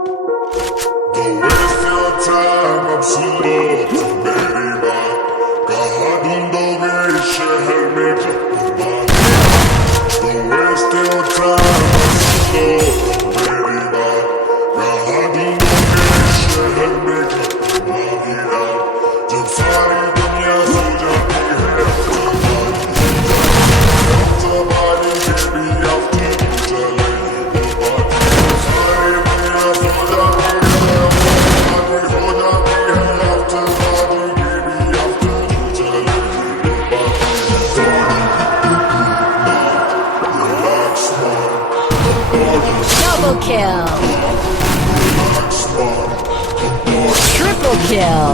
Don't waste your time अब सुन लो तुम मेरी बात कहाँ ढूंढोगे इस शहर में जब तुम आगे Don't waste your time अब सुन लो तुम मेरी बात कहाँ ढूंढोगे इस शहर में जब तुम आगे जब सारी दुनिया सो जाती है somebody get me out to चलेगी वो बात सारी दुनिया सो जाती Double kill. Triple kill.